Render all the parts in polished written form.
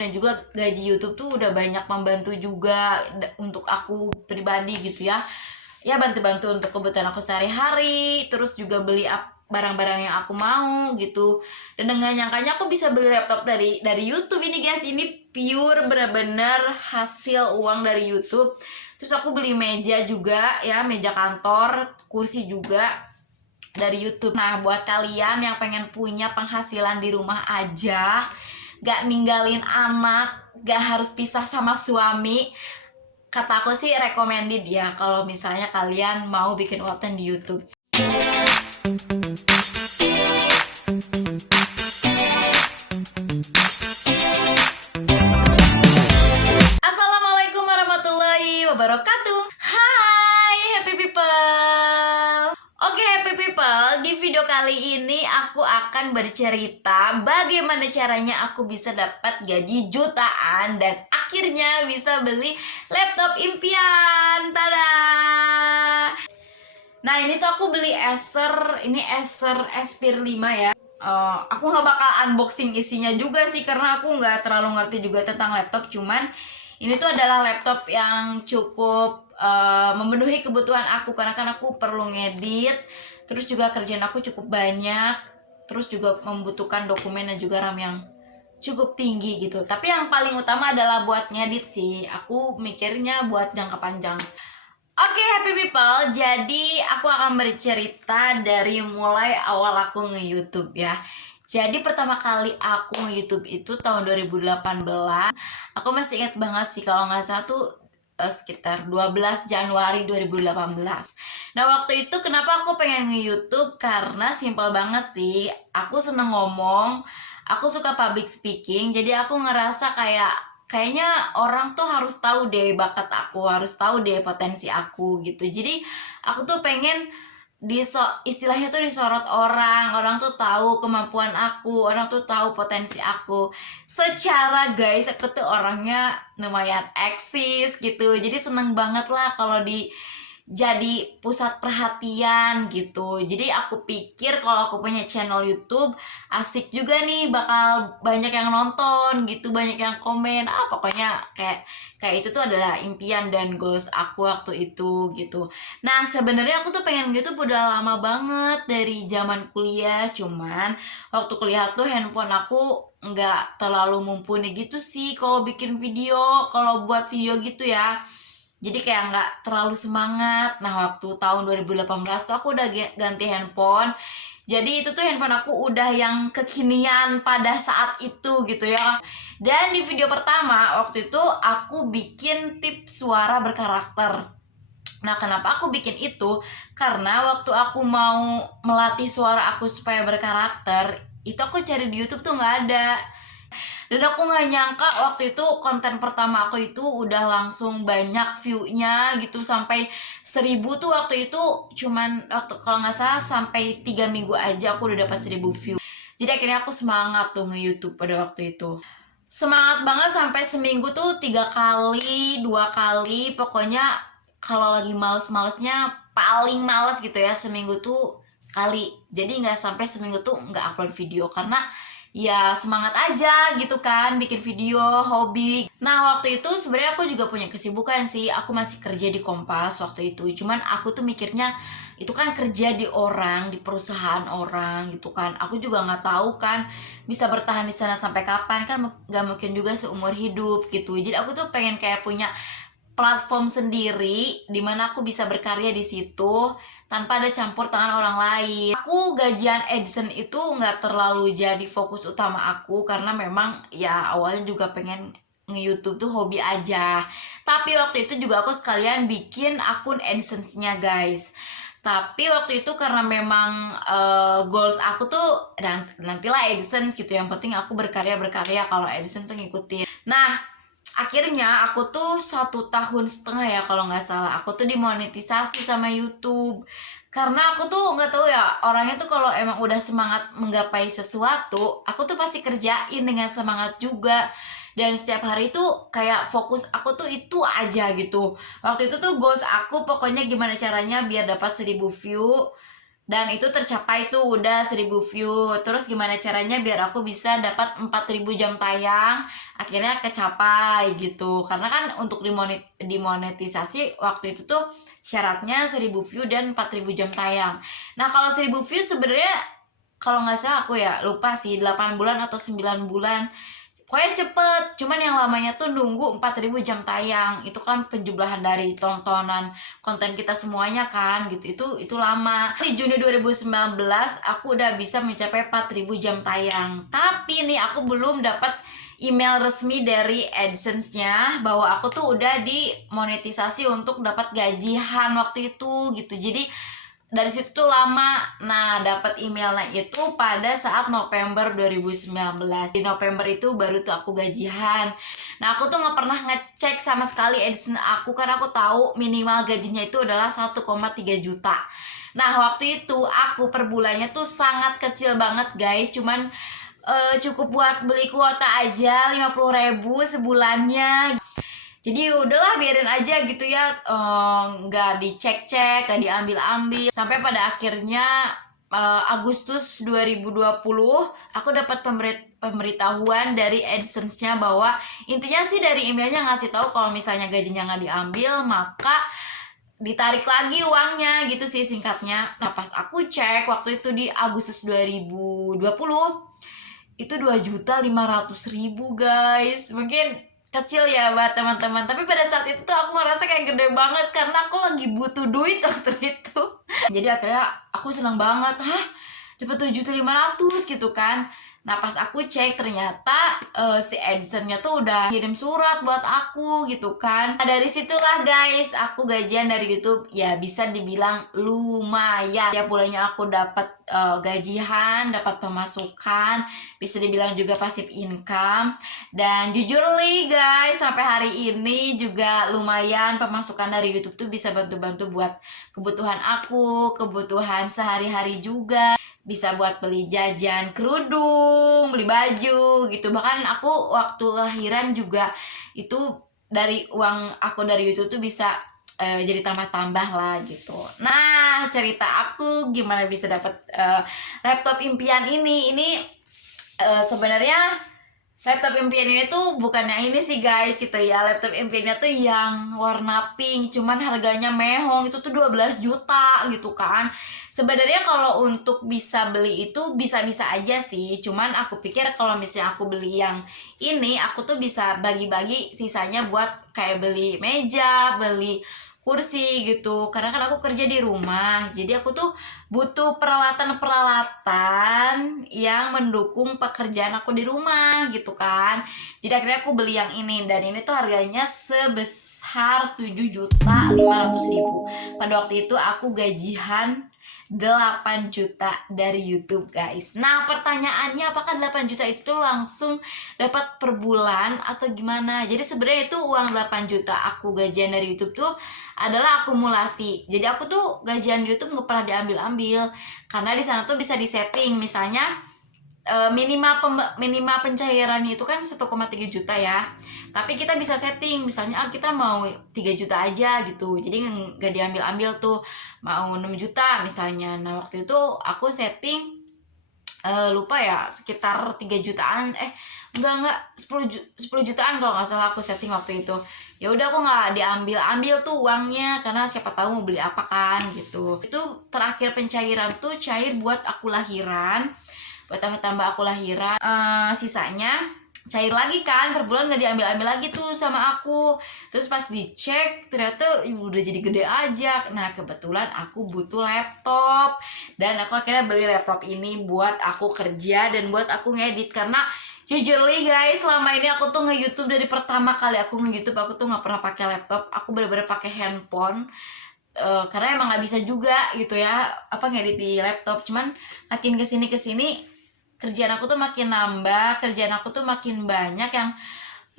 Dan juga gaji YouTube tuh udah banyak membantu juga untuk aku pribadi gitu ya. Ya bantu-bantu untuk kebutuhan aku sehari-hari, terus juga beli barang-barang yang aku mau gitu. Dan dengan nyangkanya aku bisa beli laptop dari YouTube ini guys. Ini pure bener-bener hasil uang dari YouTube. Terus aku beli meja juga ya, meja kantor, kursi juga dari YouTube. Nah, buat kalian yang pengen punya penghasilan di rumah aja, gak ninggalin anak, gak harus pisah sama suami, kata aku sih recommended ya kalau misalnya kalian mau bikin konten di YouTube. Assalamualaikum warahmatullahi wabarakatuh. Hai happy people. Oke happy people, di video kali ini aku akan bercerita bagaimana caranya aku bisa dapat gaji jutaan dan akhirnya bisa beli laptop impian. Tada! Nah ini tuh aku beli Acer, ini Acer Aspire 5 ya. Aku nggak bakal unboxing isinya juga sih karena aku nggak terlalu ngerti juga tentang laptop. Cuman ini tuh adalah laptop yang cukup memenuhi kebutuhan aku karena kan aku perlu ngedit, terus juga kerjaan aku cukup banyak, terus juga membutuhkan dokumen dan juga RAM yang cukup tinggi gitu. Tapi yang paling utama adalah buat ngedit sih. Aku mikirnya buat jangka panjang. Oke happy people, jadi aku akan bercerita dari mulai awal aku nge-YouTube ya. Jadi pertama kali aku nge-YouTube itu tahun 2018. Aku masih ingat banget sih kalau nggak salah tuh sekitar 12 Januari 2018. Nah waktu itu kenapa aku pengen nge-YouTube, karena simpel banget sih. Aku seneng ngomong, aku suka public speaking, jadi aku ngerasa kayaknya orang tuh harus tahu deh bakat aku, harus tahu deh potensi aku gitu. Jadi aku tuh pengen istilahnya tuh disorot orang tuh tahu kemampuan aku, orang tuh tahu potensi aku. Secara guys, aku tuh orangnya lumayan eksis gitu. Jadi seneng banget lah kalau jadi pusat perhatian gitu. Jadi aku pikir kalau aku punya channel YouTube asik juga nih, bakal banyak yang nonton gitu, banyak yang komen. Pokoknya kayak itu tuh adalah impian dan goals aku waktu itu gitu. Nah, sebenarnya aku tuh pengen YouTube udah lama banget dari zaman kuliah. Cuman waktu kuliah tuh handphone aku nggak terlalu mumpuni gitu sih kalau bikin video, kalau buat video gitu ya. Jadi kayak nggak terlalu semangat. Nah waktu tahun 2018 tuh aku udah ganti handphone. Jadi itu tuh handphone aku udah yang kekinian pada saat itu gitu ya. Dan di video pertama waktu itu aku bikin tips suara berkarakter. Nah kenapa aku bikin itu? Karena waktu aku mau melatih suara aku supaya berkarakter, itu aku cari di YouTube tuh nggak ada. Dan aku nggak nyangka waktu itu konten pertama aku itu udah langsung banyak view-nya gitu, sampai 1000 tuh waktu itu. Cuman waktu kalau nggak salah sampai 3 minggu aja aku udah dapat 1000 view. Jadi akhirnya aku semangat tuh nge-YouTube pada waktu itu. Semangat banget sampai seminggu tuh 3 kali, 2 kali, pokoknya kalau lagi males-malesnya paling males gitu ya, seminggu tuh sekali. Jadi nggak sampai seminggu tuh nggak upload video karena ya semangat aja gitu kan bikin video, hobi. Nah waktu itu sebenarnya aku juga punya kesibukan sih. Aku masih kerja di Kompas waktu itu. Cuman aku tuh mikirnya itu kan kerja di orang, di perusahaan orang gitu kan. Aku juga nggak tahu kan bisa bertahan di sana sampai kapan, kan nggak mungkin juga seumur hidup gitu. Jadi aku tuh pengen kayak punya platform sendiri dimana aku bisa berkarya di situ tanpa ada campur tangan orang lain. Aku gajian AdSense itu nggak terlalu jadi fokus utama aku karena memang ya awalnya juga pengen nge-YouTube tuh hobi aja. Tapi waktu itu juga aku sekalian bikin akun AdSense-nya guys. Tapi waktu itu karena memang goals aku tuh nantilah AdSense gitu. Yang penting aku berkarya, kalau AdSense tuh ngikutin. Nah akhirnya aku tuh 1,5 tahun ya kalau nggak salah aku tuh dimonetisasi sama YouTube. Karena aku tuh nggak tahu ya, orangnya tuh kalau emang udah semangat menggapai sesuatu aku tuh pasti kerjain dengan semangat juga. Dan setiap hari tuh kayak fokus aku tuh itu aja gitu. Waktu itu tuh goals aku pokoknya gimana caranya biar dapat 1000 view dan itu tercapai tuh udah 1000 view. Terus gimana caranya biar aku bisa dapat 4000 jam tayang? Akhirnya kecapai gitu. Karena kan untuk dimonetisasi waktu itu tuh syaratnya 1000 view dan 4000 jam tayang. Nah, kalau 1000 view sebenarnya kalau nggak salah aku ya lupa sih 8 bulan atau 9 bulan. Pokoknya cepet, cuman yang lamanya tuh nunggu 4000 jam tayang. Itu kan penjumlahan dari tontonan konten kita semuanya kan gitu. Itu lama. Di Juni 2019 aku udah bisa mencapai 4000 jam tayang. Tapi nih aku belum dapat email resmi dari AdSense-nya bahwa aku tuh udah dimonetisasi untuk dapat gajian waktu itu gitu. Jadi dari situ tuh lama. Nah, dapat emailnya itu pada saat November 2019. Di November itu baru tuh aku gajian. Nah, aku tuh nggak pernah ngecek sama sekali AdSense aku karena aku tahu minimal gajinya itu adalah 1,3 juta. Nah, waktu itu aku per bulannya tuh sangat kecil banget guys, cuman cukup buat beli kuota aja 50.000 sebulannya. Jadi udahlah biarin aja gitu ya, nggak dicek-cek, nggak diambil-ambil. Sampai pada akhirnya Agustus 2020 aku dapat pemberitahuan dari AdSense-nya bahwa intinya sih dari emailnya ngasih tahu kalau misalnya gajinya nggak diambil maka ditarik lagi uangnya gitu sih singkatnya. Nah, pas aku cek waktu itu di Agustus 2020 itu 2.500.000 guys. Mungkin kecil ya buat teman-teman, tapi pada saat itu tuh aku ngerasa kayak gede banget karena aku lagi butuh duit waktu itu. Jadi akhirnya aku senang banget, dapat 7.500.000 gitu kan. Nah, pas aku cek ternyata si AdSense-nya tuh udah kirim surat buat aku gitu kan. Nah, dari situlah guys aku gajian dari YouTube ya bisa dibilang lumayan. Ya bulannya aku dapat gajian, dapat pemasukan, bisa dibilang juga passive income. Dan jujur nih guys, sampai hari ini juga lumayan pemasukan dari YouTube tuh bisa bantu-bantu buat kebutuhan aku, kebutuhan sehari-hari juga. Bisa buat beli jajan kerudung, beli baju gitu. Bahkan aku waktu lahiran juga itu dari uang aku dari YouTube tuh bisa jadi tambah-tambah lah gitu. Nah, cerita aku gimana bisa dapat laptop impian ini. Ini sebenarnya laptop impian ini tuh bukan yang ini sih guys gitu ya. Laptop impiannya tuh yang warna pink, cuman harganya mehong, itu tuh 12 juta gitu kan. Sebenarnya kalau untuk bisa beli itu bisa-bisa aja sih, cuman aku pikir kalau misalnya aku beli yang ini, aku tuh bisa bagi-bagi sisanya buat kayak beli meja, beli kursi gitu. Karena kan aku kerja di rumah, jadi aku tuh butuh peralatan-peralatan yang mendukung pekerjaan aku di rumah gitu kan. Jadi akhirnya aku beli yang ini, dan ini tuh harganya sebesar 7.500.000. Pada waktu itu aku gajian 8 juta dari YouTube guys. Nah, pertanyaannya apakah 8 juta itu tuh langsung dapat per bulan atau gimana? Jadi sebenarnya itu uang 8 juta aku gajian dari YouTube tuh adalah akumulasi. Jadi aku tuh gajian YouTube nggak pernah diambil-ambil karena di sana tuh bisa disetting. Misalnya minimal pencairannya itu kan 1,3 juta ya, tapi kita bisa setting misalnya kita mau 3 juta aja gitu, jadi nggak diambil-ambil tuh, mau 6 juta misalnya. Nah, waktu itu aku setting lupa ya, sekitar 3 jutaan, enggak 10 jutaan kalau nggak salah aku setting waktu itu. Ya udah, aku nggak diambil tuh uangnya karena siapa tahu mau beli apa kan gitu. Itu terakhir pencairan tuh cair buat aku lahiran, buat tambah aku lahiran. Sisanya cair lagi kan, per bulan nggak diambil lagi tuh sama aku. Terus pas dicek ternyata udah jadi gede aja. Nah, kebetulan aku butuh laptop dan aku akhirnya beli laptop ini buat aku kerja dan buat aku ngedit. Karena jujur nih guys, selama ini aku tuh nge-YouTube, dari pertama kali aku nge-YouTube aku tuh nggak pernah pakai laptop, aku bener-bener pakai handphone. Karena emang nggak bisa juga gitu ya ngedit di laptop. Cuman makin kesini kerjaan aku tuh makin nambah, kerjaan aku tuh makin banyak yang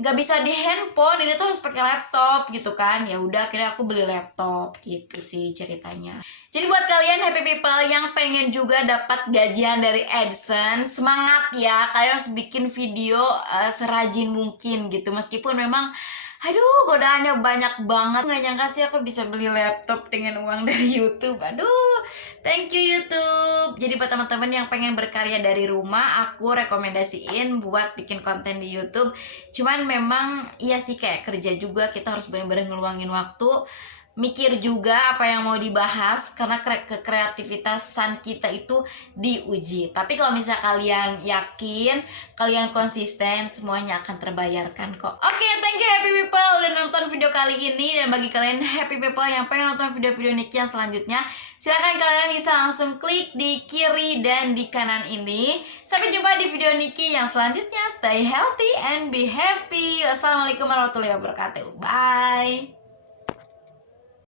nggak bisa di handphone, ini tuh harus pakai laptop gitu kan. Ya udah, akhirnya aku beli laptop gitu sih ceritanya. Jadi buat kalian happy people yang pengen juga dapat gajian dari AdSense, semangat ya, kalian harus bikin video serajin mungkin gitu. Meskipun memang Aduh, godaannya banyak banget. Nggak nyangka sih aku bisa beli laptop dengan uang dari YouTube. Aduh, thank you YouTube. Jadi buat teman-teman yang pengen berkarya dari rumah, aku rekomendasiin buat bikin konten di YouTube. Cuman memang iya sih kayak kerja juga, kita harus benar-benar ngeluangin waktu, mikir juga apa yang mau dibahas karena kekreativitasan kita itu diuji. Tapi kalau misalnya kalian yakin, kalian konsisten, semuanya akan terbayarkan kok. Oke, thank you happy people udah nonton video kali ini. Dan bagi kalian happy people yang pengen nonton video-video Niki yang selanjutnya, silahkan kalian bisa langsung klik di kiri dan di kanan ini. Sampai jumpa di video Niki yang selanjutnya. Stay healthy and be happy. Wassalamualaikum warahmatullahi wabarakatuh. Bye.